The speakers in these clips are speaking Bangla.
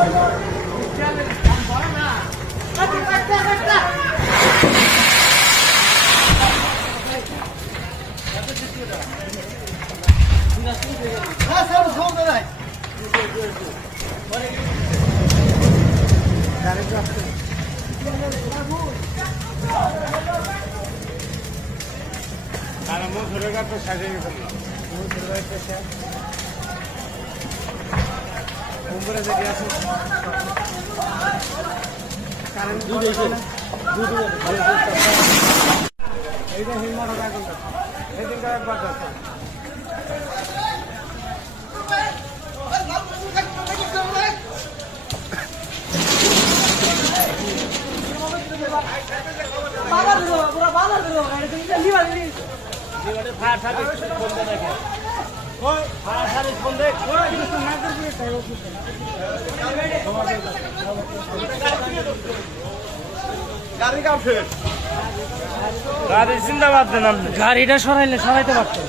Cara, mau surga tuh saja yang perlu. Mau surga itu saja. Umur ada dia sih. Karena dulu itu, dulu ada. Ini himar orang itu. Ini tinggal batas. बाबा दे दो पूरा बाबा दे दो गाड़ी तुम जल्दी वाली जीवाड़े फाड़ सारे फोन दे रखे ओए फाड़ सारे फोन दे ओए इसको ना कर के गाड़ी का फिर गाड़ी जिंदाबाद दे नाम গাড়িটা সরাইলে সরাইতে পারতো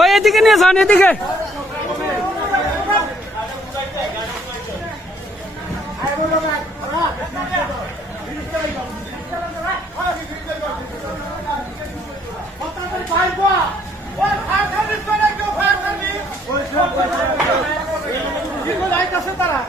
ওই এদিকে নিয়ে যান এদিকে তারা